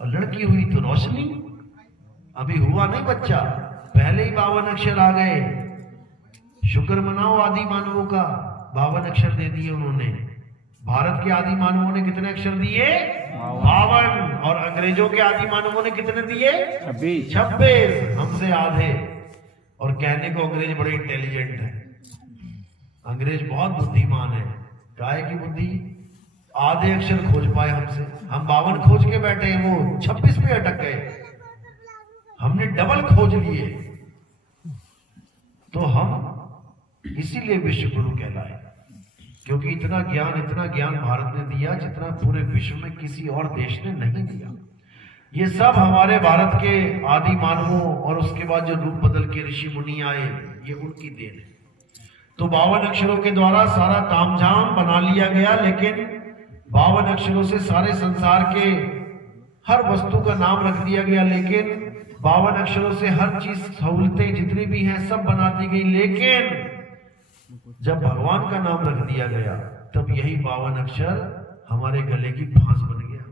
और लड़की हुई तो रोशनी। अभी हुआ नहीं बच्चा, पहले ही 52 अक्षर आ गए। शुक्र मनाओ आदि मानवों का, 52 अक्षर दे दिए उन्होंने। भारत के आदि मानवों ने कितने अक्षर दिए? 52। और अंग्रेजों के आदि मानवों ने कितने दिए? 26। हमसे आधे। और कहने को अंग्रेज बड़े इंटेलिजेंट है, अंग्रेज बहुत बुद्धिमान है। काहे की बुद्धि? आधे अक्षर खोज पाए हमसे, हम 52 खोज के बैठे हैं, वो 26 पे अटक गए। हमने डबल खोज लिए। तो हम इसीलिए विश्व गुरु कहलाए, क्योंकि इतना ज्ञान भारत ने दिया जितना पूरे विश्व में किसी और देश ने नहीं दिया। ये सब हमारे भारत के आदि मानवों और उसके बाद जो रूप बदल के ऋषि मुनि आए, ये उनकी देन है। तो 52 अक्षरों के द्वारा सारा तामझाम बना लिया गया, लेकिन 52 अक्षरों से सारे संसार के हर वस्तु का नाम रख दिया गया। लेकिन 52 अक्षरों से हर चीज, सहूलतें जितनी भी हैं सब बना दी गई। लेकिन जब भगवान का नाम रख दिया गया, तब यही 52 अक्षर हमारे गले की फांस बन गया।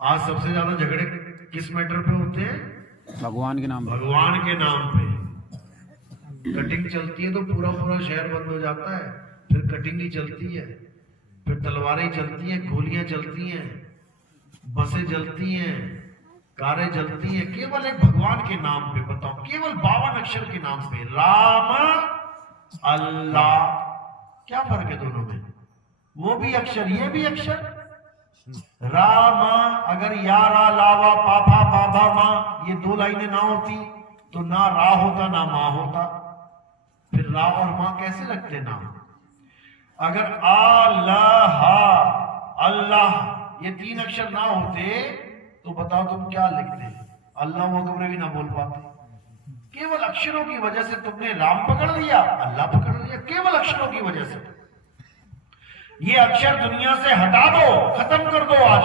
आज सबसे ज्यादा झगड़े किस मैटर पे होते हैं? भगवान के नाम। भगवान के नाम पे कटिंग चलती है तो पूरा पूरा शहर बंद हो जाता है, फिर कटिंग ही चलती है, फिर तलवारें चलती हैं, गोलियां चलती हैं, बसें जलती हैं, कारें जलती हैं, केवल एक भगवान के नाम पे। बताओ, केवल 52 अक्षर के नाम पे। राम, अल्लाह, क्या फर्क है दोनों में? वो भी अक्षर, ये भी अक्षर। राम, अगर यारा लावा पापा बाबा माँ, ये 2 लाइनें ना होती तो ना रा होता ना माँ होता। फिर रा और माँ कैसे रखते नाम? अगर अल्लाह, अल्लाह, ये 3 अक्षर ना होते तो बताओ तुम क्या लिखते? अल्लाह अकबर भी ना बोल पाते। केवल अक्षरों की वजह से तुमने राम पकड़ लिया, अल्लाह पकड़ लिया, केवल अक्षरों की वजह से। ये अक्षर दुनिया से हटा दो, खत्म कर दो आज,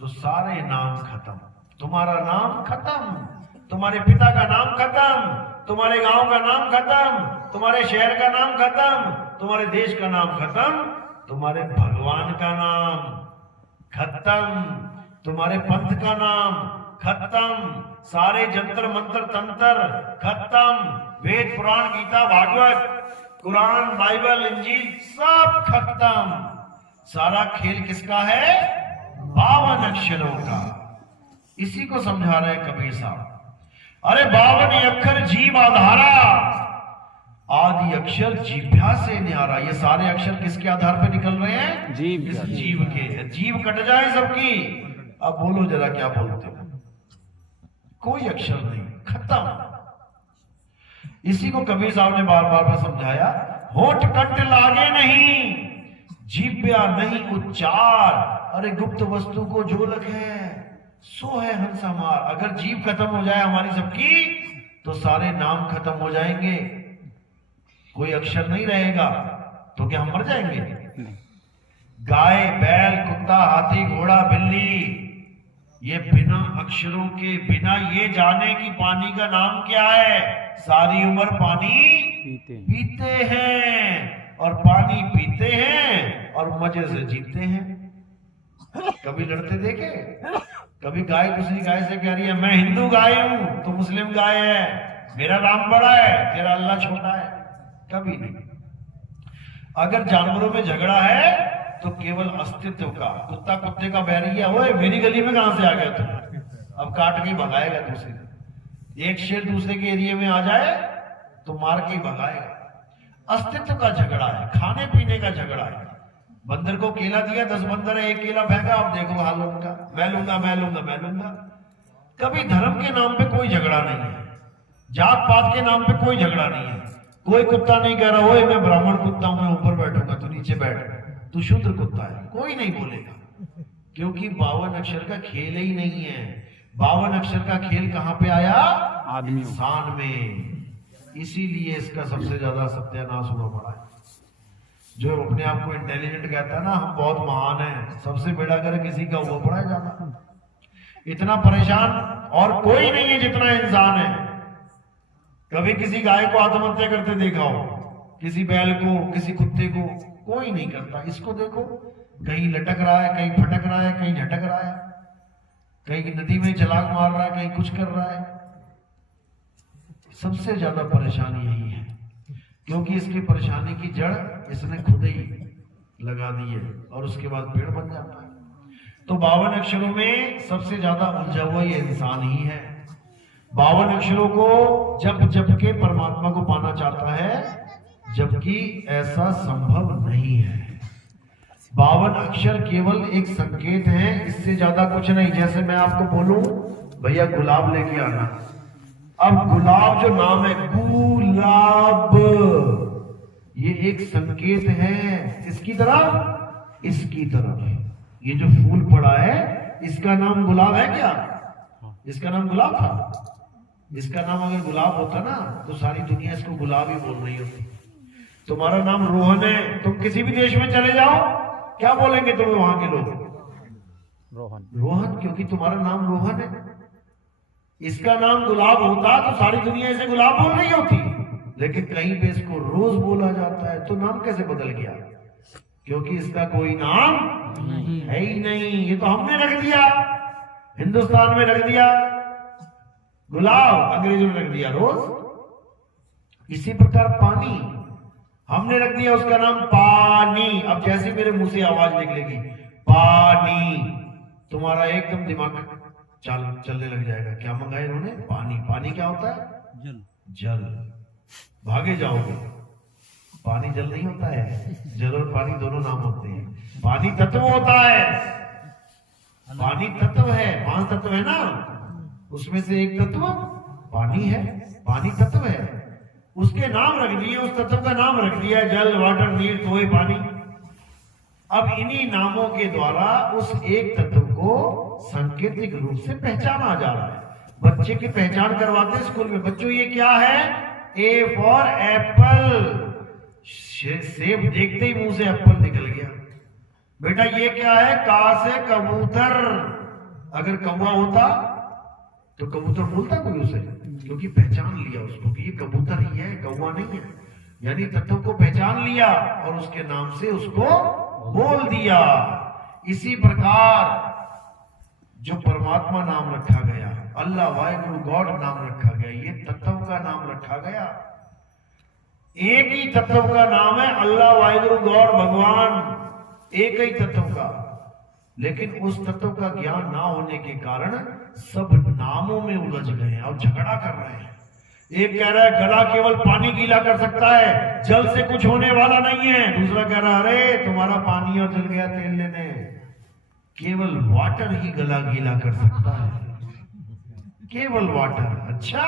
तो सारे नाम खत्म। तुम्हारा नाम खत्म, तुम्हारे पिता का नाम खत्म, तुम्हारे गांव का नाम खत्म, तुम्हारे शहर का नाम खत्म, तुम्हारे देश का नाम खत्म, तुम्हारे भगवान का नाम खत्म, तुम्हारे पंथ का नाम खत्म, सारे जंतर मंत्र तंत्र खत्म, वेद पुराण गीता भागवत कुरान बाइबल इंजील सब खत्म। सारा खेल किसका है? 52 अक्षरों का। इसी को समझा रहे कबीर साहब। अरे 52 अक्षर जीव आधारा, आदि अक्षर जीभ्या से न्यारा। ये सारे अक्षर किसके आधार पे निकल रहे हैं? जीव। इस जीव के। जीव कट जाए सबकी। अब बोलो जरा क्या बोलते हो? कोई अक्षर नहीं, खत्म। इसी को कबीर साहब ने बार बार समझाया। होठ कंठ लागे नहीं, जीभ्या नहीं उच्चार। अरे गुप्त वस्तु को जो लखे सो है हंस हमार। अगर जीभ खत्म हो जाए हमारी सबकी, तो सारे नाम खत्म हो जाएंगे, कोई अक्षर नहीं रहेगा। तो क्या हम मर जाएंगे? गाय बैल कुत्ता हाथी घोड़ा बिल्ली, ये बिना अक्षरों के, बिना ये जाने कि पानी का नाम क्या है, सारी उम्र पानी पीते हैं और पानी पीते हैं और मजे से जीते हैं। कभी लड़ते देखे? कभी गाय दूसरी गाय से कह रही है मैं हिंदू गाय हूं, तो मुस्लिम गाय है, मेरा राम बड़ा है, तेरा अल्लाह छोटा है? कभी नहीं। अगर जानवरों में झगड़ा है तो केवल अस्तित्व का। कुत्ता कुत्ते का बैरी है, ओए मेरी गली में कहां से आ गया तुम? अब काट के भगाएगा दूसरे। एक शेर दूसरे के एरिया में आ जाए तो मार के भगाएगा। अस्तित्व का झगड़ा है, खाने पीने का झगड़ा है। बंदर को केला दिया, 10 बंदर है, एक केला फेंका, अब देखो हाल उनका, मैं लूंगा मैं लूंगा मैं लूंगा। कभी धर्म के नाम पे कोई झगड़ा नहीं है, जात पात के नाम पे कोई झगड़ा नहीं है। कोई कुत्ता नहीं कह रहा ओए मैं ब्राह्मण कुत्ता हूं, मैं ऊपर बैठूंगा तू नीचे बैठ, तू शूद्र कुत्ता है, कोई नहीं बोलेगा। क्योंकि 52 अक्षर का खेल ही नहीं है। 52 अक्षर का खेल कहां पे आया? आदमी इंसान में। इसीलिए इसका सबसे ज्यादा सत्यानाश हुआ पड़ा है। जो अपने आप को इंटेलिजेंट कहता है ना, हम बहुत महान हैं, सबसे बेड़ा कर किसी का हुआ पड़ा है ज्यादा। इतना परेशान और कोई नहीं है जितना इंसान है। कभी किसी गाय को आत्महत्या करते देखा हो? किसी बैल को, किसी कुत्ते को? कोई नहीं करता। इसको देखो, कहीं लटक रहा है, कहीं फटक रहा है, कहीं झटक रहा है। कहीं नदी में छलांग मार रहा है, कहीं कुछ कर रहा है। सबसे ज्यादा परेशानी यही है, क्योंकि इसकी परेशानी की जड़ इसने खुद ही लगा दी है और उसके बाद पेड़ बन जाता है। तो 52 अक्षरों में सबसे ज्यादा उलझा हुआ ये इंसान ही है। 52 अक्षरों को जप जप के परमात्मा को पाना चाहता है, जबकि ऐसा संभव नहीं है। 52 अक्षर केवल एक संकेत है, इससे ज्यादा कुछ नहीं। जैसे मैं आपको बोलूं भैया गुलाब लेके आना, अब गुलाब जो नाम है गुलाब, ये एक संकेत है किसकी तरफ? इसकी तरफ। ये जो फूल पड़ा है इसका नाम गुलाब है क्या? इसका नाम गुलाब था? इसका नाम अगर गुलाब होता ना तो सारी दुनिया इसको गुलाब ही बोल रही होती। तुम्हारा नाम रोहन है, तुम किसी भी देश में चले जाओ, क्या बोलेंगे तुम्हें वहां के लोग? रोहन। रोहन, क्योंकि तुम्हारा नाम रोहन है। इसका नाम गुलाब होता तो सारी दुनिया इसे गुलाब बोल रही होती, लेकिन कहीं पे इसको रोज बोला जाता है। तो नाम कैसे बदल गया? क्योंकि इसका कोई नाम है ही नहीं। ये तो हमने रख दिया, हिंदुस्तान में रख दिया गुलाब, अंग्रेजों ने रख दिया रोज। इसी प्रकार पानी हमने रख दिया उसका नाम पानी। अब जैसे मेरे मुंह से आवाज निकलेगी पानी, तुम्हारा एकदम दिमाग चलने लग जाएगा। क्या मंगाया इन्होंने? पानी। पानी क्या होता है? जल। जल। भागे जाओगे। पानी जल नहीं होता है, जल और पानी दोनों नाम होते हैं। पानी तत्व होता है, पानी तत्व है। 5 तत्व है ना, उसमें से एक तत्व पानी है। पानी तत्व है, उसके नाम रख दिए, उस तत्व का नाम रख दिया जल, वाटर, नीर, तोय, पानी। अब इन्हीं नामों के द्वारा उस एक तत्व को सांकेतिक रूप से पहचाना जा रहा है। बच्चे की पहचान करवाते हैं स्कूल में, बच्चों ये क्या है? A for Apple. सेब देखते ही मुंह से एप्पल निकल गया। बेटा ये क्या है? का से कबूतर। अगर कौवा होता तो कबूतर बोलता कोई उसे? क्योंकि पहचान लिया उसको कि ये कबूतर ही है, कौवा नहीं है। यानी तत्व को पहचान लिया और उसके नाम से उसको बोल दिया। इसी प्रकार जो परमात्मा नाम रखा गया, अल्लाह वाहिगुरु गॉड नाम रखा गया, ये तत्व का नाम रखा गया। एक ही तत्व का नाम है अल्लाह वाहिगुरु गॉड, भगवान, एक ही तत्व का। लेकिन उस तत्व का ज्ञान ना होने के कारण सब नामों में उलझ गए हैं और झगड़ा कर रहे हैं। एक कह रहा है गला केवल पानी गीला कर सकता है, जल से कुछ होने वाला नहीं है। दूसरा कह रहा है अरे तुम्हारा पानी और जल गया तेल लेने, केवल वाटर ही गला गीला कर सकता है, केवल वाटर। अच्छा,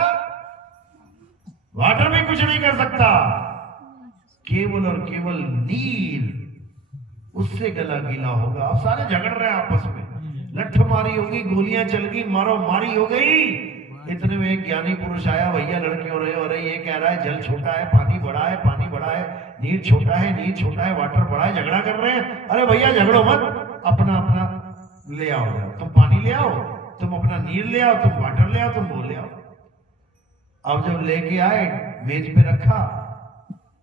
वाटर भी कुछ नहीं कर सकता, केवल और केवल नीर, उससे गला गीला होगा। अब सारे झगड़ रहे हैं आपस में, लठमारी होगी, गोलियां चल गई, मारो मारी हो गई। इतने में एक ज्ञानी पुरुष आया, भैया लड़के हो रहे हो, अरे ये कह रहा है जल छोटा है, पानी बड़ा है, पानी बड़ा है, नीर छोटा है, नीर छोटा है, वाटर बड़ा है, झगड़ा कर रहे हैं। अरे भैया झगड़ो मत, अपना अपना ले आओ, तुम पानी ले आओ, तुम अपना नीर ले आओ, तुम वाटर ले आओ, तुम वो ले आओ। अब जब लेके आए मेज पे रखा,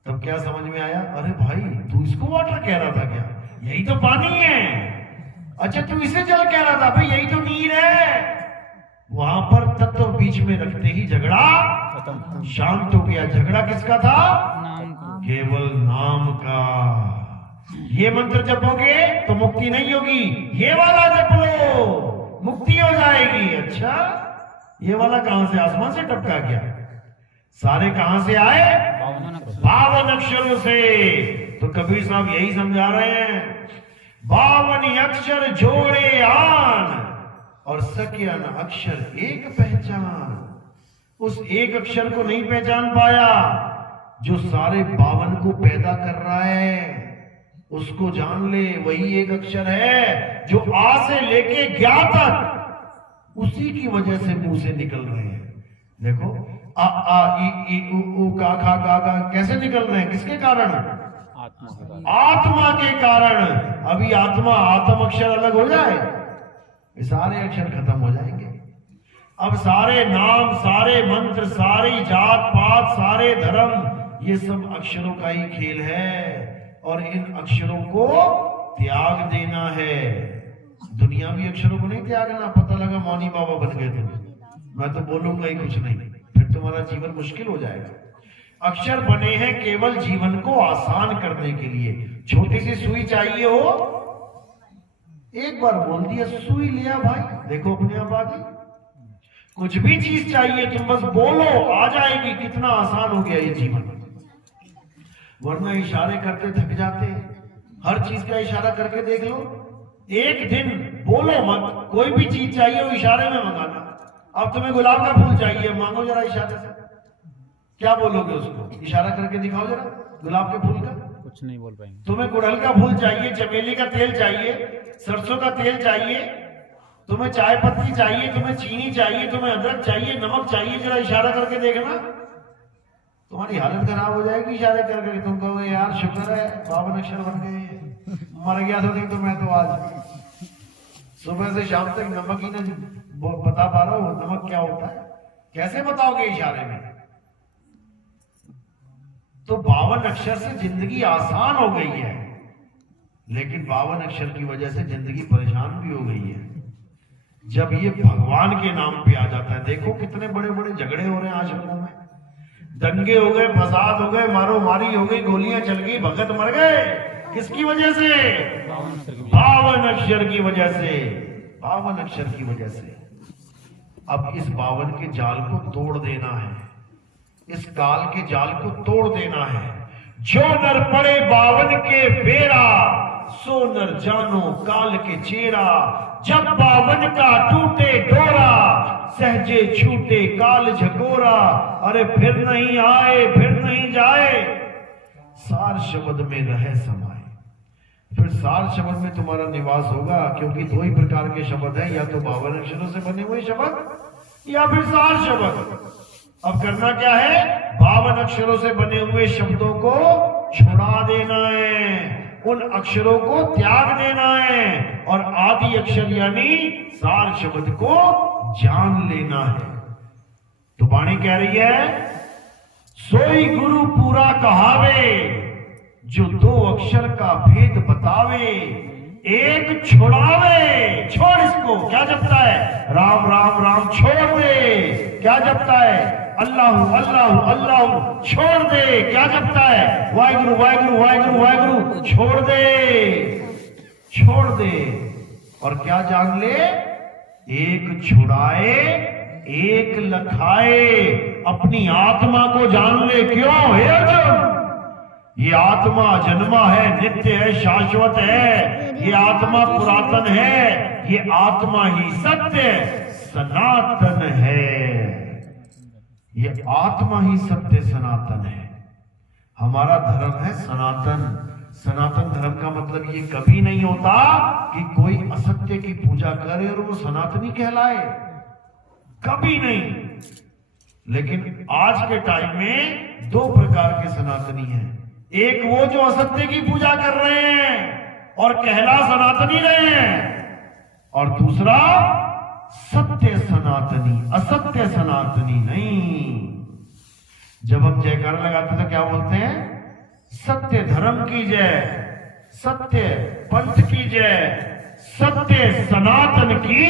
तब क्या समझ में आया? अरे भाई तू इसको वाटर कह रहा था क्या? यही तो पानी है। अच्छा तू इसे जल कह रहा था? भाई यही तो नीर है। वहां पर तत्व बीच में रखते ही झगड़ा शांत हो गया। झगड़ा किसका था? केवल नाम का। ये मंत्र जपोगे तो मुक्ति नहीं होगी, ये वाला जप लो मुक्ति हो जाएगी। अच्छा, ये वाला कहां से? आसमान से टपका गया? सारे कहां से आए? 52 अक्षरों से। तो कबीर साहब यही समझा रहे हैं, 52 अक्षर जोड़े आन और सके न अक्षर एक पहचान। उस एक अक्षर को नहीं पहचान पाया जो सारे 52 को पैदा कर रहा है, उसको जान ले। वही एक अक्षर है जो आ से लेके ज्ञा तक उसी की वजह से मुंह से निकल रहे हैं। देखो आ आ ई ऊ ऊ का खा गा कैसे निकल रहे हैं? किसके कारण? आत्मा के कारण। अभी आत्मा आत्म अक्षर अलग हो जाए, सारे अक्षर खत्म हो जाएंगे। अब सारे नाम, सारे मंत्र, सारी जात पात, सारे धर्म, ये सब अक्षरों का ही खेल है और इन अक्षरों को त्याग देना है। दुनियावी अक्षरों को नहीं त्यागना। पता लगा मौनी बाबा बन गए तुम, मैं तो बोलूंगा ही कुछ नहीं, फिर तुम्हारा जीवन मुश्किल हो जाएगा। अक्षर बने हैं केवल जीवन को आसान करने के लिए। छोटी सी सुई चाहिए हो, एक बार बोल दिया सुई लिया भाई, देखो अपने आप आ गई। कुछ भी चीज चाहिए तुम बस बोलो, आ जाएगी। कितना आसान हो गया ये जीवन। वरना इशारे करते थक जाते, हर चीज का इशारा करके देख लो। एक दिन बोलो मत, कोई भी चीज चाहिए वो इशारे में मंगाना। अब तुम्हें गुलाब का फूल चाहिए, मांगो जरा इशारे से, क्या बोलोगे उसको? इशारा करके दिखाओ जरा गुलाब के फूल का। कुछ नहीं बोल पाएंगे। तुम्हें गुड़हल का फूल चाहिए, चमेली का तेल चाहिए, सरसों का तेल चाहिए, तुम्हें चाय पत्ती चाहिए, तुम्हें चीनी चाहिए, तुम्हें अदरक चाहिए, नमक चाहिए, जरा इशारा करके देखना। तुम्हारी हालत खराब हो जाएगी इशारे करके। तुम कहोगे यार शुक्र है 52 अक्षर बन गए, मर गया था नहीं तो मैं तो आज सुबह से शाम तक नमक ही ना बता पा रहा हूं नमक क्या होता है। कैसे बताओगे इशारे में? तो 52 अक्षर से जिंदगी आसान हो गई है, लेकिन 52 अक्षर की वजह से जिंदगी परेशान भी हो गई है। जब ये भगवान के नाम पे आ जाता है, देखो कितने बड़े बड़े झगड़े हो रहे हैं आश्रमों में, दंगे हो गए, फसाद हो गए, मारो मारी हो गई, गोलियां चल गई, भगत मर गए। किसकी वजह से? 52 अक्षर की वजह से। 52 अक्षर की वजह से। अब इस 52 के जाल को तोड़ देना है, इस काल के जाल को तोड़ देना है। जो नर पड़े 52 के बेरा, सो नर जानो काल के चेरा। जब 52 का टूटे डोरा, सहजे छूटे काल झकोरा। अरे फिर नहीं आए फिर नहीं जाए, सार शब्द में रहे समाए। फिर सार शब्द में तुम्हारा निवास होगा, क्योंकि दो ही प्रकार के शब्द हैं, या तो 52 अक्षरों से बने हुए शब्द या फिर सार शब्द। अब करना क्या है? 52 अक्षरों से बने हुए शब्दों को छुड़ा देना है, उन अक्षरों को त्याग देना है और आदि अक्षर यानी सार शब्द को जान लेना है। तो वाणी कह रही है, सोई गुरु पूरा कहावे, जो 2 अक्षर का भेद बतावे। एक छुड़ावे, छोड़ इसको, क्या जपता है? राम राम राम, छोड़ दे, क्या जपता है? अल्लाह अल्लाह अल्लाह, छोड़ दे, क्या जपता है? वाहिगुरु वाहिगुरु वाहिगुरु वाहिगुरु, छोड़ दे, छोड़ दे। और क्या जान ले? एक छुड़ाए एक लखाए। अपनी आत्मा को जान ले। क्यों? हे अर्जुन, ये आत्मा जन्मा है, नित्य है, शाश्वत है। ये आत्मा पुरातन है, ये आत्मा ही सत्य सनातन है। ये आत्मा ही सत्य सनातन है। हमारा धर्म है सनातन। सनातन धर्म का मतलब ये कभी नहीं होता कि कोई असत्य की पूजा करे और वो सनातनी कहलाए, कभी नहीं। लेकिन आज के टाइम में 2 प्रकार के सनातनी हैं। एक वो जो असत्य की पूजा कर रहे हैं और कहला सनातनी रहे हैं, और दूसरा सत्य सनातनी, असत्य सनातनी नहीं। जब हम जयकारा लगाते तो क्या बोलते हैं? सत्य धर्म की जय, सत्य पंथ की जय, सत्य सनातन की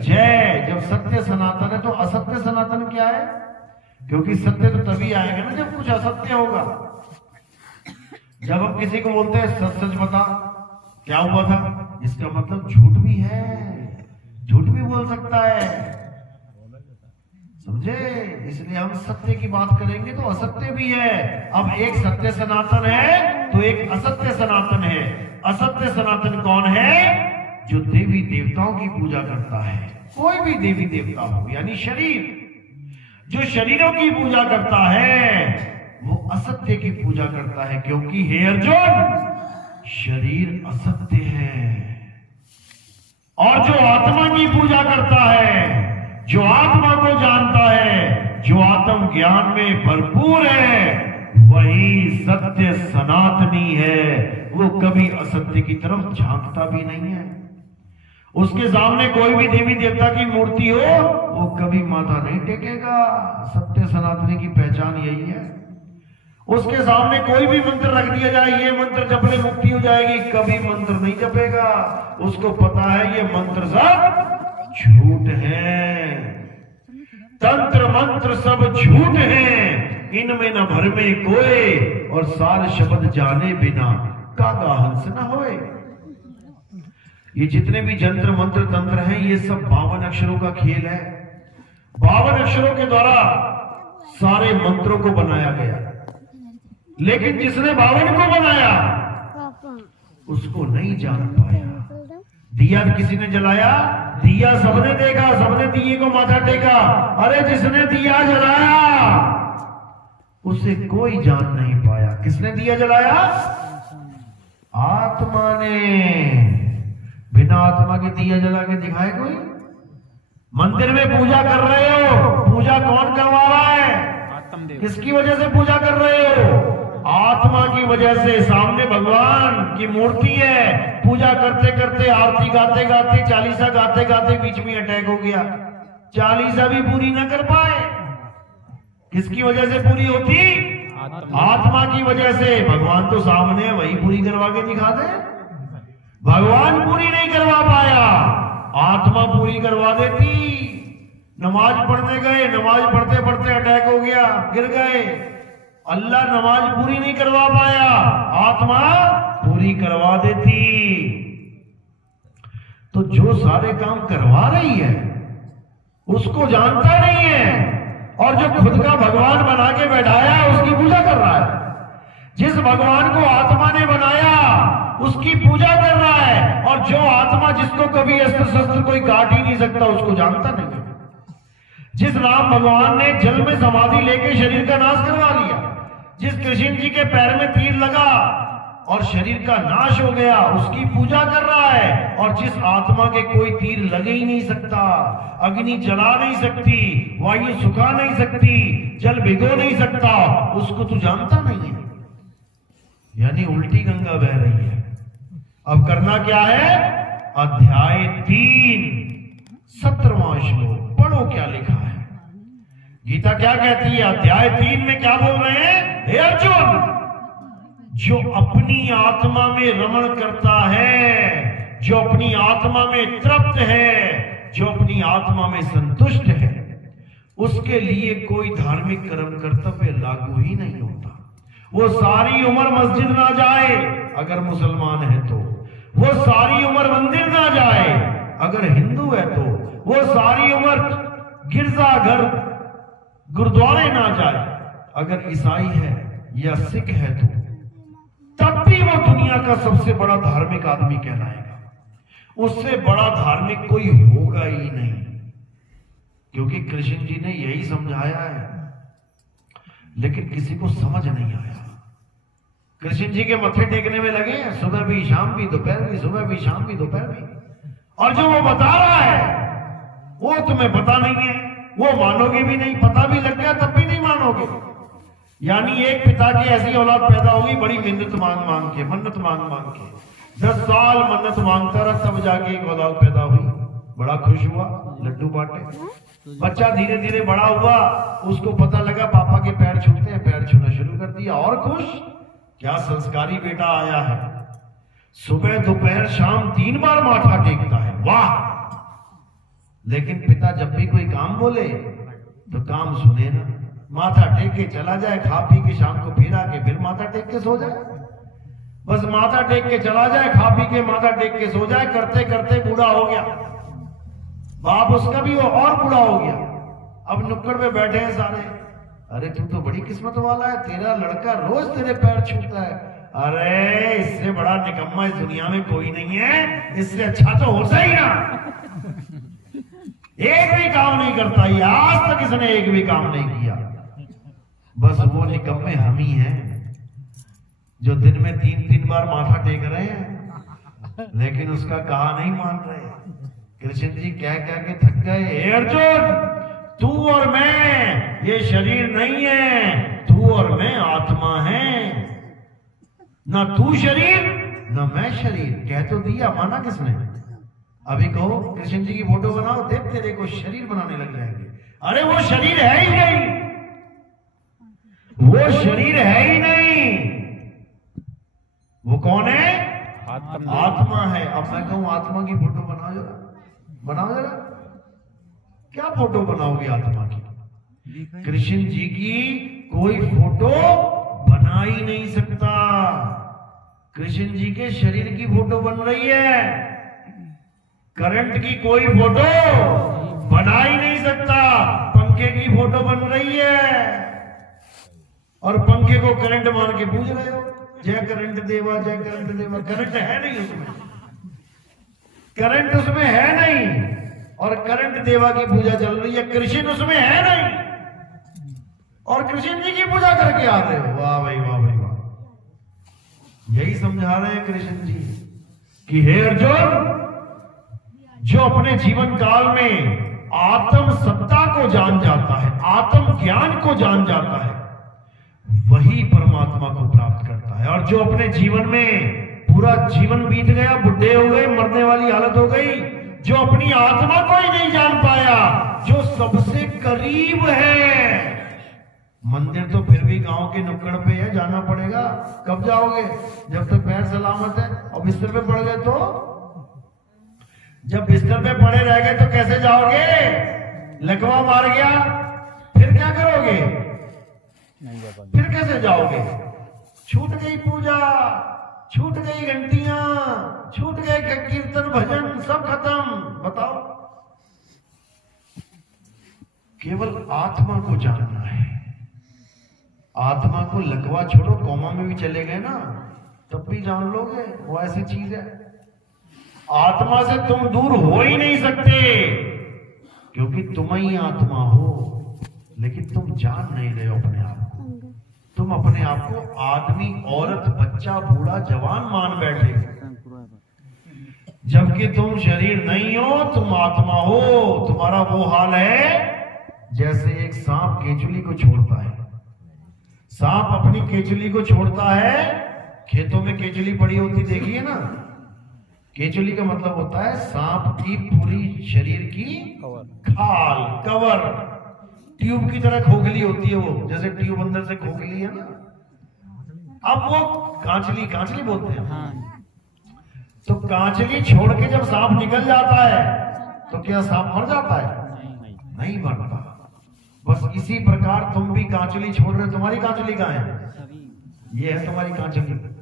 जय। जब सत्य सनातन है तो असत्य सनातन क्या है? क्योंकि सत्य तो तभी आएगा ना जब कुछ असत्य होगा। जब हम किसी को बोलते हैं सच सच बता क्या हुआ था, इसका मतलब झूठ भी है, झूठ भी बोल सकता है, समझे? इसलिए हम सत्य की बात करेंगे तो असत्य भी है। अब एक सत्य सनातन है तो एक असत्य सनातन है। असत्य सनातन कौन है? जो देवी देवताओं की पूजा करता है, कोई भी देवी देवता हो, यानी शरीर, जो शरीरों की पूजा करता है वो असत्य की पूजा करता है। क्योंकि हे अर्जुन, शरीर असत्य है। और जो आत्मा की पूजा करता है, जो आत्मा को जानता है, जो आत्म ज्ञान में भरपूर है, वही सत्य सनातनी है। वो कभी असत्य की तरफ झांकता भी नहीं है। उसके सामने कोई भी देवी देवता की मूर्ति हो, वो कभी माथा नहीं टेकेगा। सत्य सनातनी की पहचान यही है। उसके सामने कोई भी मंत्र रख दिया जाए, ये मंत्र जपने मुक्ति हो जाएगी, कभी मंत्र नहीं जपेगा। उसको पता है ये मंत्र सब झूठ है, तंत्र मंत्र सब झूठ है, इनमें न भर में कोई, और सार शब्द जाने बिना कागा हंस न होए। ये जितने भी जंत्र मंत्र तंत्र हैं, ये सब 52 अक्षरों का खेल है। 52 अक्षरों के द्वारा सारे मंत्रों को बनाया गया, लेकिन जिसने 52 को बनाया उसको नहीं जान पाया। दिया किसी ने जलाया, दिया सबने देखा, सबने दिए को माथा टेका, अरे जिसने दिया जलाया उसे कोई जान नहीं पाया। किसने दिया जलाया? आत्मा ने। बिना आत्मा के दिया जला के दिखाए कोई? मंदिर में पूजा कर रहे हो, पूजा कौन करवा रहा है? किसकी वजह से पूजा कर रहे हो? आत्मा की वजह से। सामने भगवान की मूर्ति है, पूजा करते करते, आरती गाते गाते, चालीसा गाते गाते बीच में अटैक हो गया, चालीसा भी पूरी ना कर पाए। किसकी वजह से पूरी होती? आत्मा की वजह से। भगवान तो सामने है, वही पूरी करवा के दिखा दे। भगवान पूरी नहीं करवा पाया, आत्मा पूरी करवा देती। नमाज पढ़ने गए, नमाज पढ़ते पढ़ते अटैक हो गया, गिर गए। अल्लाह नमाज पूरी नहीं करवा पाया, आत्मा पूरी करवा देती। तो जो सारे काम करवा रही है उसको जानता नहीं है, और जो खुद का भगवान बना के बैठाया उसकी पूजा कर रहा है। जिस भगवान को आत्मा ने बनाया उसकी पूजा कर रहा है, और जो आत्मा जिसको कभी अस्त्र शस्त्र कोई काट ही नहीं सकता उसको जानता नहीं है। जिस राम भगवान ने जल में समाधि लेके शरीर का नाश करवा लिया, जिस कृष्ण जी के पैर में तीर लगा और शरीर का नाश हो गया, उसकी पूजा कर रहा है। और जिस आत्मा के कोई तीर लगे ही नहीं सकता, अग्नि जला नहीं सकती, वायु सुखा नहीं सकती, जल भिगो नहीं सकता, उसको तू जानता नहीं है। यानी उल्टी गंगा बह रही है। अब करना क्या है? अध्याय 3 17वां श्लोक पढ़ो, क्या लिखा है। गीता क्या कहती है? अध्याय 3 में क्या बोल रहे हैं? हे अर्जुन, जो अपनी आत्मा में रमण करता है, जो अपनी आत्मा में तृप्त है, जो अपनी आत्मा में संतुष्ट है, उसके लिए कोई धार्मिक कर्म कर्तव्य लागू ही नहीं होता। वो सारी उम्र मस्जिद ना जाए अगर मुसलमान है तो, वो सारी उम्र मंदिर ना जाए अगर हिंदू है तो, वो सारी उम्र गिरजाघर गुरुद्वारे ना जाए अगर ईसाई है या सिख है तो, तब भी वो दुनिया का सबसे बड़ा धार्मिक आदमी कहलाएगा। उससे बड़ा धार्मिक कोई होगा ही नहीं, क्योंकि कृष्ण जी ने यही समझाया है, लेकिन किसी को समझ नहीं आया। कृष्ण जी के मत्थे टेकने में लगे हैं, सुबह भी शाम भी दोपहर भी, सुबह भी शाम भी दोपहर भी, और जो वो बता रहा है वो तुम्हें पता नहीं है, वो मानोगे भी नहीं, पता भी लग गया तब भी नहीं मानोगे। यानी एक पिता की ऐसी औलाद पैदा होगी, बड़ी मिन्नत मांग मांग के, मन्नत मांग मांग के, 10 साल मन्नत मांगता रहा, तब जाके एक औलाद पैदा हुई। बड़ा खुश हुआ, लड्डू बांटे। बच्चा धीरे धीरे बड़ा हुआ, उसको पता लगा पापा के पैर छूते हैं, पैर छूना शुरू कर दिया, और खुश, क्या संस्कारी बेटा आया है। सुबह दोपहर शाम 3 बार माथा टेकता है, वाह। लेकिन पिता जब भी कोई काम बोले तो काम सुने ना, माथा टेक के चला जाए, खा पी के शाम को फिर आके फिर माथा टेक के सो जाए। बस माथा टेक के चला जाए, खा पी के माथा टेक के सो जाए, करते करते बूढ़ा हो गया। बाप उसका भी और बूढ़ा हो गया। अब नुक्कड़ में बैठे हैं सारे, अरे तू तो बड़ी किस्मत वाला है, तेरा लड़का रोज तेरे पैर छूता है। अरे इससे बड़ा निकम्मा इस दुनिया में कोई नहीं है, इससे अच्छा तो होता ही ना। एक भी काम नहीं करता, ये आज तक इसने एक भी काम नहीं किया। बस वो निकम्मे हम ही हैं जो दिन में 3-3 बार माथा टेक रहे हैं, लेकिन उसका कहा नहीं मान रहे। कृष्ण जी कह कह के थक गए, हे अर्जुन, तू और मैं ये शरीर नहीं है, तू और मैं आत्मा है, ना तू शरीर ना मैं शरीर। कह तो दिया, माना किसने? अभी कहो कृष्ण जी की फोटो बनाओ, देख तेरे को शरीर बनाने लग जाएंगे। अरे वो शरीर है ही नहीं, वो शरीर है ही नहीं। वो कौन है? आत्मा है। अब मैं कहूं आत्मा की फोटो बनाओ जरा, बनाओ जरा। क्या फोटो बनाओगे आत्मा की? कृष्ण जी की कोई फोटो बना ही नहीं सकता। कृष्ण जी के शरीर की फोटो बन रही है, करंट की कोई फोटो बना ही नहीं सकता। पंखे की फोटो बन रही है और पंखे को करंट मान के पूज रहे हो, जय करंट देवा, जय करंट देवा। करंट है नहीं उसमें, करंट उसमें है नहीं और करंट देवा की पूजा चल रही है, कृष्ण उसमें है नहीं और कृष्ण जी की पूजा करके आ रहे हो। वाह भाई वाह भाई वाह। यही समझा रहे हैं कृष्ण जी कि हे अर्जुन, जो अपने जीवन काल में आत्म सत्ता को जान जाता है, आत्म ज्ञान को जान जाता है, वही परमात्मा को प्राप्त करता है। और जो अपने जीवन में पूरा जीवन बीत गया, बुढ़े हो गए, मरने वाली हालत हो गई, जो अपनी आत्मा को ही नहीं जान पाया, जो सबसे करीब है। मंदिर तो फिर भी गांव के नुक्कड़ पे है, जाना पड़ेगा। कब जाओगे? जब तक पैर सलामत है। और बिस्तर पे पड़ गए तो? जब बिस्तर पे पड़े रह गए तो कैसे जाओगे? लकवा मार गया, फिर क्या करोगे? फिर कैसे जाओगे? छूट गई पूजा, छूट गई घंटियां, छूट गए कीर्तन भजन, सब खत्म। बताओ, केवल आत्मा को जानना है। आत्मा को लकवा छोड़ो, कोमा में भी चले गए ना तब भी जान लोगे, वो ऐसी चीज है। आत्मा से तुम दूर हो ही नहीं सकते, क्योंकि तुम ही आत्मा हो, लेकिन तुम जान नहीं रहे हो अपने आप को। तुम अपने आप को आदमी, औरत, बच्चा, बूढ़ा, जवान मान बैठे हो, जबकि तुम शरीर नहीं हो, तुम आत्मा हो। तुम्हारा वो हाल है जैसे एक सांप केचुली को छोड़ता है। सांप अपनी केचुली को छोड़ता है, खेतों में केचुली पड़ी होती देखी है ना। केचुली का मतलब होता है सांप की पूरी शरीर की खाल, कवर, ट्यूब की तरह खोखली होती है वो, जैसे ट्यूब अंदर से खोखली है ना। अब वो कांचली, कांचली बोलते हैं। तो कांचली छोड़ के जब सांप निकल जाता है तो क्या सांप मर जाता है? नहीं मरता। बस इसी प्रकार तुम भी कांचली छोड़ रहे हो। तुम्हारी कांचली कहाँ है? ये है तुम्हारी कांचली।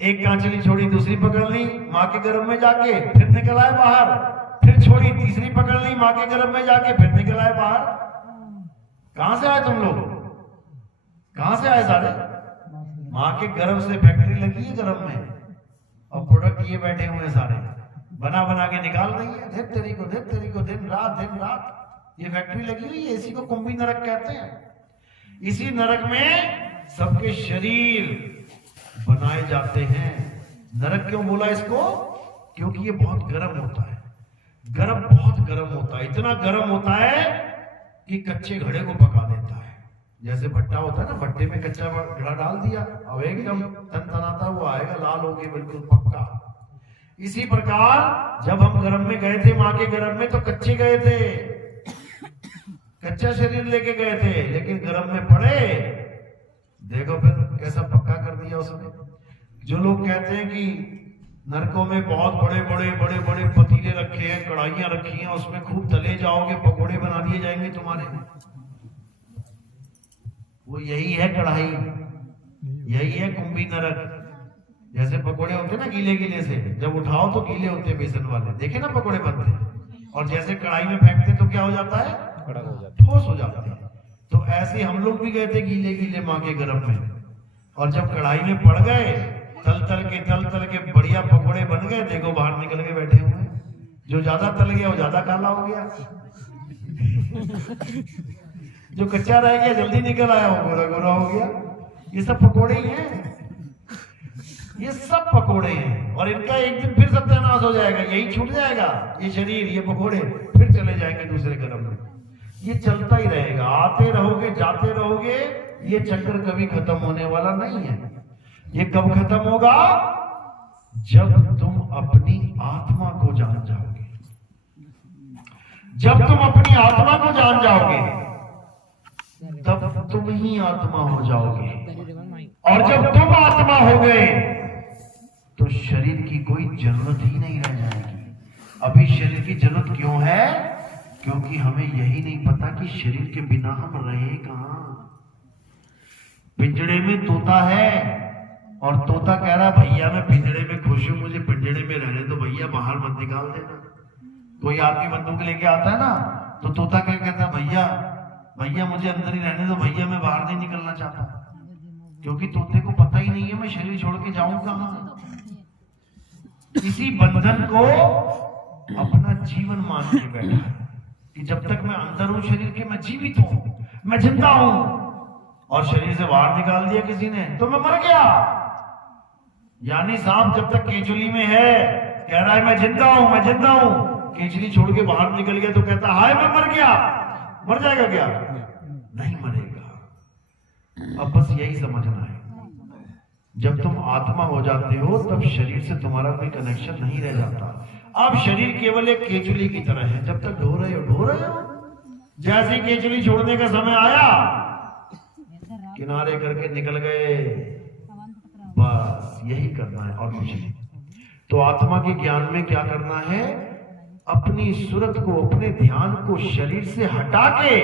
एक कांचली छोड़ी, दूसरी पकड़ ली माँ के गर्भ में जाके, फिर निकल आए बाहर। फिर छोड़ी, तीसरी पकड़ ली माँ के गर्भ में जाके, फिर निकल आए बाहर। कहां से आए तुम लोग? कहां से आए सारे? माँ के गर्भ से फैक्ट्री लगी है गर्भ में, और प्रोडक्ट ये बैठे हुए सारे बना बना के निकाल रही है। दिन तेरी को, दिन तेरी को, दिन रात ये फैक्ट्री लगी हुई है। इसी को कुंभी नरक कहते हैं। इसी नरक में सबके शरीर बनाए जाते हैं। नरक क्यों बोला इसको? क्योंकि ये बहुत गर्म होता है। गर्म, बहुत गर्म होता है। इतना गर्म होता है कि कच्चे घड़े को पका देता है। जैसे भट्टा होता है ना, भट्टे में कच्चा घड़ा डाल दिया, अब एकदम तनतनाता हुआ आएगा, लाल हो गया बिल्कुल पक्का। इसी प्रकार जब हम गर्भ में गए थे माँ के गर्भ में, तो कच्चे गए थे, कच्चा शरीर लेके गए थे, लेकिन गर्भ में पड़े, देखो फिर कैसा पक्का कर दिया उसने। जो लोग कहते हैं कि नरकों में बहुत बड़े बड़े बड़े बड़े पतीले रखे हैं, कढ़ाइयां रखी हैं, उसमें खूब तले जाओगे, पकोड़े बना दिए जाएंगे तुम्हारे, वो यही है कढ़ाई, यही है कुंभी नरक। जैसे पकोड़े होते हैं ना गीले गीले से, जब उठाओ तो गीले होते हैं बेसन वाले, देखे ना पकोड़े बनते हैं, और जैसे कढ़ाई में फेंकते तो क्या हो जाता है? ठोस हो जाता है। तो ऐसे हम लोग भी गए थे गीले गीले माँ के गर्भ में, और जब कढ़ाई में पड़ गए, तल तल के बढ़िया पकोड़े बन गए, देखो बाहर निकल के बैठे हुए। जो ज्यादा तल गया वो ज्यादा काला हो गया, जो कच्चा रह गया जल्दी निकल आया वो गोरा गोरा हो गया। ये सब पकोड़े ही हैं, ये सब पकोड़े हैं, और इनका एक दिन फिर सत्यानाश हो जाएगा, यही छूट जाएगा, ये शरीर, ये पकोड़े, फिर चले जाएंगे दूसरे गर्भ में। ये चलता ही रहेगा, आते रहोगे जाते रहोगे, ये चक्कर कभी खत्म होने वाला नहीं है। ये कब खत्म होगा? जब तुम अपनी आत्मा को जान जाओगे। जब तुम अपनी आत्मा को जान जाओगे तब तब तुम ही आत्मा हो जाओगे। और जब तुम आत्मा हो गए तो शरीर की कोई जरूरत ही नहीं रह जाएगी। अभी शरीर की जरूरत क्यों है? क्योंकि हमें यही नहीं पता कि शरीर के बिना हम रहे कहां। पिंजड़े में तोता है और तोता कह रहा भैया मैं पिंजड़े में खुश हूं, मुझे पिंजड़े में रहने तो भैया बाहर मत निकाल देना। कोई आदमी बंदूक लेके आता है ना तो तोता क्या कहता है, भैया भैया मुझे अंदर ही रहने दो भैया, मैं बाहर नहीं निकलना चाहता। क्योंकि तोते को पता ही नहीं है मैं शरीर छोड़ के जाऊं कहां। इसी बंधन को अपना जीवन मान के बैठा है कि जब तक मैं अंदर हूं शरीर के, मैं जीवित हूं, मैं जिंदा हूं। और शरीर से बाहर निकाल दिया किसी ने तो मैं मर गया। यानी सांप जब तक केचुली में है कह रहा है मैं जिंदा हूं, मैं जिंदा हूं। केचुली छोड़ के बाहर निकल गया तो कहता हाय मैं मर गया। मर जाएगा क्या? नहीं मरेगा। अब बस यही समझना है, जब तुम आत्मा हो जाते हो तब शरीर से तुम्हारा कोई कनेक्शन नहीं रह जाता। अब शरीर केवल एक केचुली की तरह है, जब तक ढो रहे हो। जैसे ही केचुली छोड़ने का समय आया किनारे करके निकल गए। बस यही करना है और कुछ नहीं। तो आत्मा के ज्ञान में क्या करना है? अपनी सूरत को, अपने ध्यान को शरीर से हटा के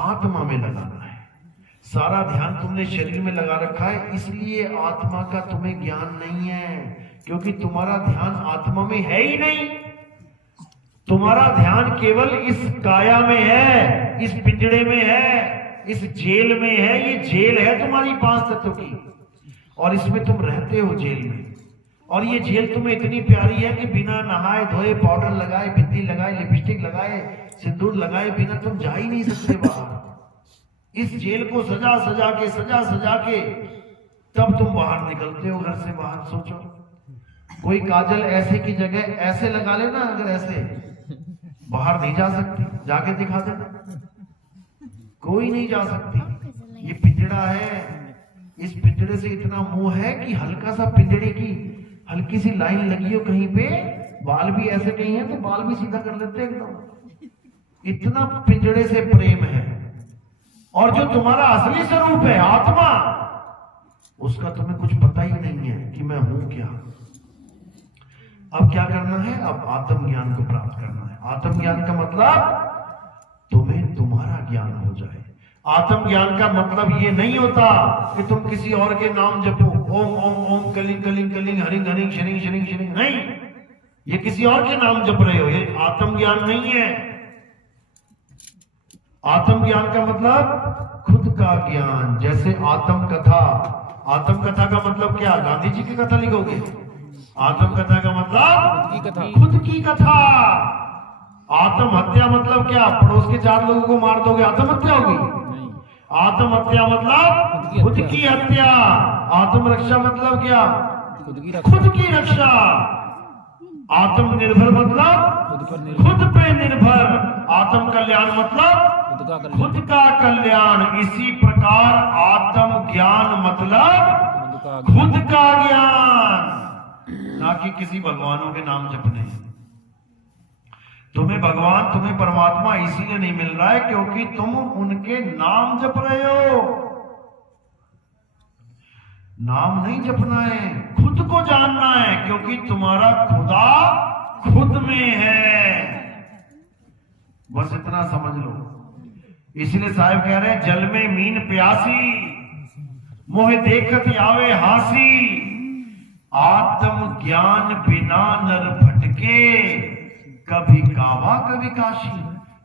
आत्मा में लगाना है। सारा ध्यान तुमने शरीर में लगा रखा है, इसलिए आत्मा का तुम्हें ज्ञान नहीं है, क्योंकि तुम्हारा ध्यान आत्मा में है ही नहीं। तुम्हारा ध्यान केवल इस काया में है, इस पिंजड़े में है, इस जेल में है। ये जेल है तुम्हारी 5 तत्व की और इसमें तुम रहते हो जेल में। और ये जेल तुम्हें इतनी प्यारी है कि बिना नहाए धोए, पाउडर लगाए, बिंदी लगाए, लिपस्टिक लगाए, सिंदूर लगाए बिना तुम जा ही नहीं सकते बाहर। इस जेल को सजा सजा के तब तुम बाहर निकलते हो घर से बाहर। सोचो कोई काजल ऐसे की जगह ऐसे लगा लेना, अगर ऐसे बाहर नहीं जा सकती, जाके दिखा देना, कोई नहीं जा सकती। ये पिंजड़ा है, इस पिंजड़े से इतना मोह है कि हल्का सा पिंजड़े की हल्की सी लाइन लगी हो कहीं पे, बाल भी ऐसे कहीं है तो बाल भी सीधा कर लेते एकदम। इतना पिंजड़े से प्रेम है। और जो तुम्हारा असली स्वरूप है आत्मा, उसका तुम्हें कुछ पता ही नहीं है कि मैं हूं क्या। अब क्या करना है? अब आत्म ज्ञान को प्राप्त करना है। आत्म ज्ञान का मतलब तुम्हें तुम्हारा ज्ञान हो जाए। आत्म ज्ञान का मतलब ये नहीं होता कि तुम किसी और के नाम जपो, Om Om Om Kalinga Kalinga Kalinga hurrying hurrying sharing sharing sharing. नहीं, ये किसी और के नाम जप रहे हो, ये आत्म ज्ञान नहीं है। आत्म ज्ञान का मतलब खुद का ज्ञान। जैसे आत्म कथा, आत्म कथा का मतलब क्या? गांधी जी की कथा लिखोगे? आत्म कथा का मतलब खुद की कथा। आत्म हत्या मतलब क्या? पड़ोस के 4 लोगों को मार दोगे, आत्महत्या होगी? आत्महत्या मतलब खुद की हत्या। आत्मरक्षा मतलब क्या? खुद की रक्षा। आत्मनिर्भर मतलब खुद पे निर्भर। आत्म कल्याण मतलब खुद का कल्याण। इसी प्रकार आत्म ज्ञान मतलब खुद का ज्ञान, ना कि किसी भगवानों के नाम जपने। तुम्हें भगवान, तुम्हें परमात्मा इसीलिए नहीं मिल रहा है क्योंकि तुम उनके नाम जप रहे हो। नाम नहीं जपना है, खुद को जानना है, क्योंकि तुम्हारा खुदा खुद में है। बस इतना समझ लो। इसलिए साहब कह रहे हैं जल में मीन प्यासी, मोह देखत आवे हासी। आत्म ज्ञान बिना नर भटके, कभी काबा कभी काशी।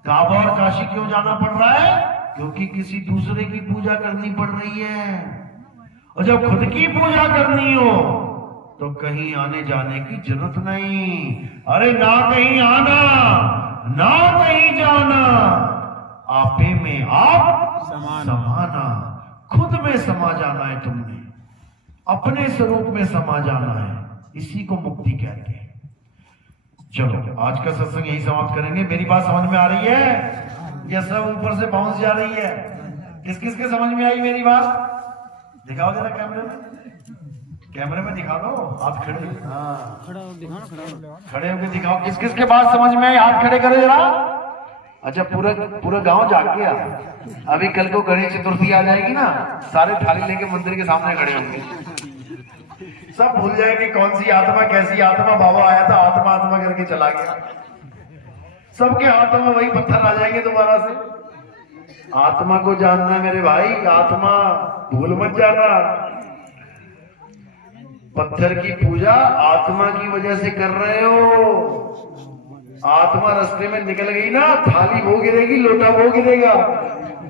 काबा और काशी क्यों जाना पड़ रहा है? क्योंकि किसी दूसरे की पूजा करनी पड़ रही है। और जब खुद की पूजा करनी हो तो कहीं आने जाने की जरूरत नहीं। अरे ना कहीं आना ना कहीं जाना, आपे में आप समाना। खुद में समा जाना है तुमने, अपने स्वरूप में समा जाना है। इसी को मुक्ति कहते हैं। चलो आज का सत्संग यही समाप्त करेंगे। मेरी बात समझ में आ रही है? यह सब ऊपर से बाउंस जा रही है? किस किस के समझ में आई मेरी बात? दिखाओ जरा कैमरे में, कैमरे में दिखा दो। हाथ खड़े, हाँ खड़े होकर दिखाओ। किस किस के बात समझ में आई? हाथ खड़े करो जरा। अच्छा, पूरा पूरा गांव जाग गया। अभी कल को गणेश चतुर्थी आ जाएगी ना, सारे थाली लेके मंदिर के सामने खड़े होंगे, सब भूल जाएंगे कौन सी आत्मा कैसी आत्मा, बाबा आया था आत्मा आत्मा करके चला गया। सबके हाथों में वही पत्थर आ जाएंगे दोबारा से। आत्मा को जानना है मेरे भाई, आत्मा भूल मत जाना। पत्थर की पूजा आत्मा की वजह से कर रहे हो। आत्मा रास्ते में निकल गई ना, थाली वो गिरेगी, लोटा वो गिरेगा,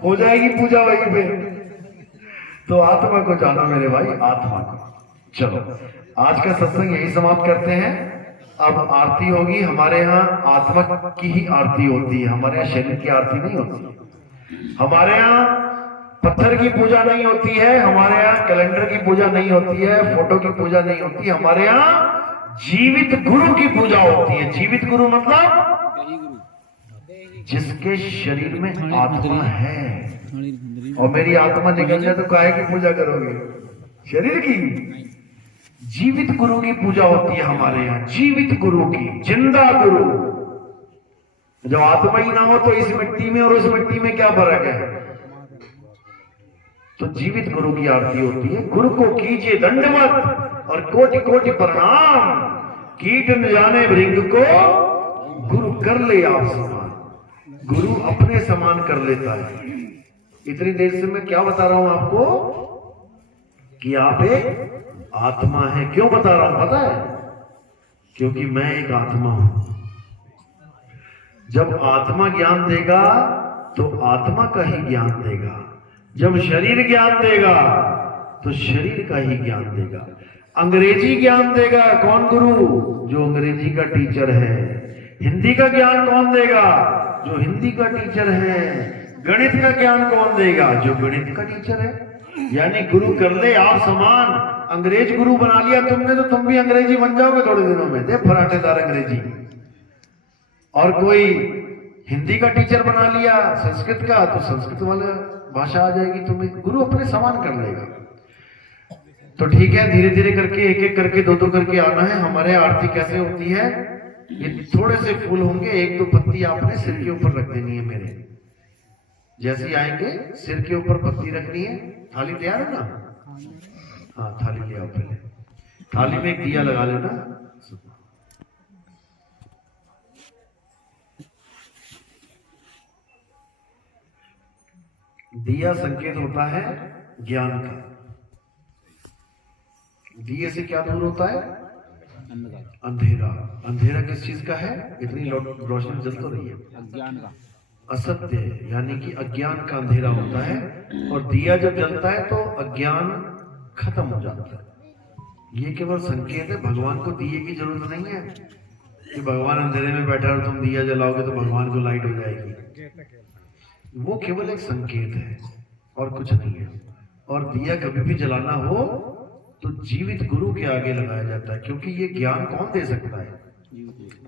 हो जाएगी पूजा वहीं पे। तो आत्मा को जानो मेरे भाई, आत्मा को। चलो, आज का सत्संग यही समाप्त करते हैं। अब आरती होगी। हमारे यहाँ आत्मा की ही आरती होती है, हमारे यहाँ शरीर की आरती नहीं होती। हमारे यहाँ पत्थर की पूजा नहीं होती है, हमारे यहाँ कैलेंडर की पूजा नहीं होती है, फोटो की पूजा नहीं होती। हमारे यहाँ जीवित गुरु की पूजा होती है। जीवित गुरु मतलब जिसके शरीर में आत्मा है। और मेरी आत्मा निकल जाए तो काहे की पूजा करोगे? शरीर की। जीवित गुरु की पूजा होती है हमारे यहाँ, जीवित गुरु की, जिंदा गुरु। जब आत्मा ही ना हो तो इस मिट्टी में और उस मिट्टी में क्या फर्क है? तो जीवित गुरु की आरती होती है। गुरु को कीजिए दंडवत और कोटि कोटि प्रणाम, कीट न जाने भृंग को गुरु कर ले आप समान। गुरु अपने समान कर लेता है। इतनी देर से मैं क्या बता रहा हूं आपको कि आप एक आत्मा है। क्यों बता रहा हूं पता है? क्योंकि मैं एक आत्मा हूं। जब आत्मा ज्ञान देगा तो आत्मा का ही ज्ञान देगा। जब शरीर ज्ञान देगा तो शरीर का ही ज्ञान देगा। अंग्रेजी ज्ञान देगा कौन? गुरु, जो अंग्रेजी का टीचर है। हिंदी का ज्ञान कौन देगा? जो हिंदी का टीचर है। गणित का ज्ञान कौन देगा? जो गणित का टीचर है। यानी गुरु कर ले आप समान। अंग्रेज गुरु बना लिया तुमने तो तुम भी अंग्रेजी बन जाओगे थोड़े दिनों में। दे फराटेदार अंग्रेजी। और कोई हिंदी का टीचर बना लिया संस्कृत का, तो संस्कृत वाला भाषा आ जाएगी तुम्हें। गुरु अपने समान कर लेगा। तो ठीक है, धीरे धीरे करके एक एक करके दो दो करके आना है। हमारे आरती कैसे होती है? ये थोड़े से फूल होंगे, एक दो पत्ती आपने सिर के ऊपर रख देनी है। मेरे जैसे ही आएंगे सिर के ऊपर पत्ती रखनी है। थाली तैयार है ना? हाँ, थाली ले आओ। पहले थाली में एक दिया लगा लेना। दिया संकेत होता है ज्ञान का। दिए से क्या दूर होता है? अंधेरा। अंधेरा किस चीज का है? इतनी रोशनी जल तो रही है। अज्ञान का। असत्य यानी कि अज्ञान का अंधेरा होता है। और दिया जब जलता है तो अज्ञान खत्म हो जाता है। ये केवल संकेत है। भगवान को दिए की जरूरत नहीं है कि भगवान अंधेरे में बैठा और तुम दिया जलाओगे तो भगवान को लाइट हो जाएगी। वो केवल एक संकेत है और कुछ नहीं है। और दिया कभी भी जलाना हो तो जीवित गुरु के आगे लगाया जाता है, क्योंकि ये ज्ञान कौन दे सकता है?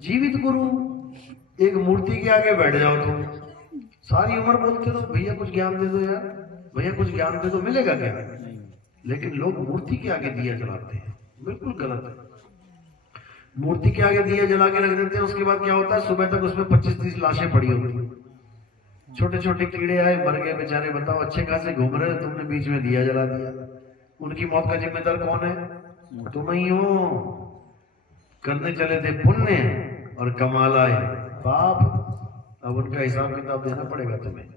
जीवित गुरु। एक मूर्ति के आगे बैठ जाओ तुम, सारी उम्र बोलते रहो भैया कुछ ज्ञान दे दो यार, भैया कुछ ज्ञान दे दो, मिलेगा क्या? लेकिन लोग मूर्ति के आगे दिया जलाते हैं। बिल्कुल गलत है। मूर्ति के आगे दिया जला के रख देते हैं। उसके बाद क्या होता है? सुबह तक उसमें 25-30 लाशें पड़ी होती हैं। छोटे छोटे कीड़े आए, मर गए बेचारे। बताओ, अच्छे खासे घूम रहे, तुमने बीच में दिया जला दिया। उनकी मौत का जिम्मेदार कौन है? तुम ही हो। करने चले थे पुण्य और कमाल आए पाप। अब उनका हिसाब किताब देना पड़ेगा तुम्हें।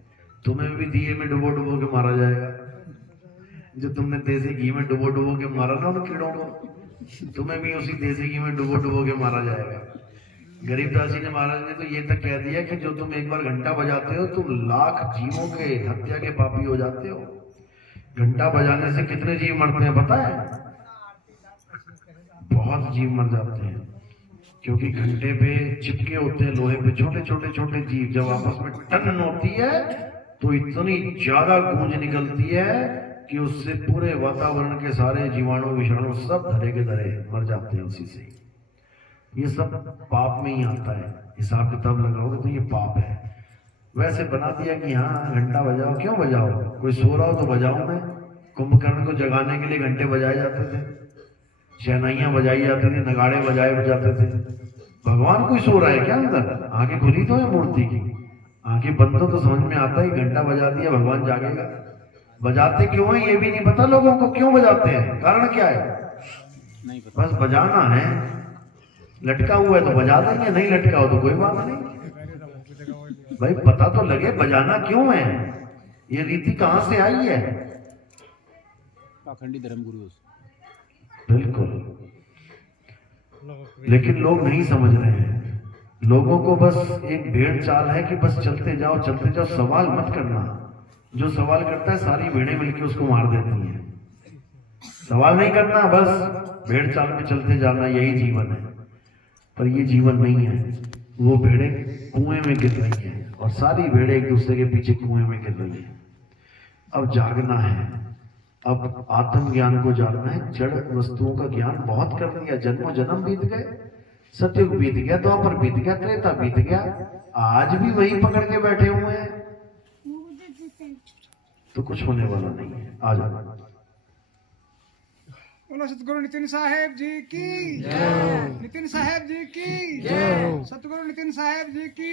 तुम्हें भी दिए में डुबो डुबो के मारा जाएगा। जो तुमने देसी घी में डुबो डुबो के मारा ना उन कीड़ों को, तुम्हें भी उसी देसी घी में डुबो डुबो के मारा जाएगा। गरीबदास जी ने, महाराज ने तो ये तक कह दिया कि जो तुम एक बार घंटा बजाते हो तुम लाख जीवों के हत्या के पापी हो जाते हो। घंटा बजाने से कितने जीव मरते हैं पता है? बहुत जीव मर जाते हैं, क्योंकि घंटे पे चिपके होते हैं लोहे पे छोटे छोटे छोटे जीव। जब आपस में टन होती है तो इतनी ज्यादा गूंज निकलती है कि उससे पूरे वातावरण के सारे जीवाणु विषाणु सब धरे के धरे मर जाते हैं उसी से। ये सब पाप में ही आता है। हिसाब किताब लगाओगे तो ये पाप है। वैसे बना दिया कि हाँ घंटा बजाओ। क्यों बजाओ? कोई सो रहा हो तो बजाओ। मैं कुंभकर्ण को जगाने के लिए घंटे बजाए जाते थे, शहनाइयां बजाई जाती थी, नगाड़े बजाए जाते थे। भगवान कोई सो रहा है क्या अंदर? आंखें खुली तो है मूर्ति की, आंखें बंद तो समझ में आता है, घंटा बजा दिया भगवान जागेगा। बजाते क्यों है ये भी नहीं पता लोगों को, क्यों बजाते हैं, कारण क्या है? नहीं पता। बस बजाना है, लटका हुआ है तो बजा देंगे, नहीं लटका हो तो कोई बात नहीं। भाई पता तो लगे बजाना क्यों है, ये रीति कहां से आई है। पाखंडी धर्मगुरु। बिल्कुल, लेकिन लोग नहीं समझ रहे हैं। लोगों को बस एक भेड़ चाल है कि बस चलते जाओ चलते जाओ, सवाल मत करना। जो सवाल करता है सारी भेड़ें मिलकर उसको मार देती हैं। सवाल नहीं करना, बस भेड़ चाल में चलते जाना, यही जीवन है। पर ये जीवन नहीं है। वो भेड़ें कुएं में गिर रही हैं और सारी भेड़ें एक दूसरे के पीछे कुएं में गिर रही हैं। अब जागना है, अब आत्मज्ञान को जानना है। जड़ वस्तुओं का ज्ञान बहुत कर लिया, जन्मों जन्म बीत गए, सतयुग बीत गया, द्वापर बीत गया, त्रेता बीत गया, आज भी वही पकड़ के बैठे हुए हैं, तो कुछ होने वाला नहीं है। आ जाओ। बोलो सतगुरु नितिन साहेब जी की नितिन साहेब जी की सतगुरु नितिन साहेब जी की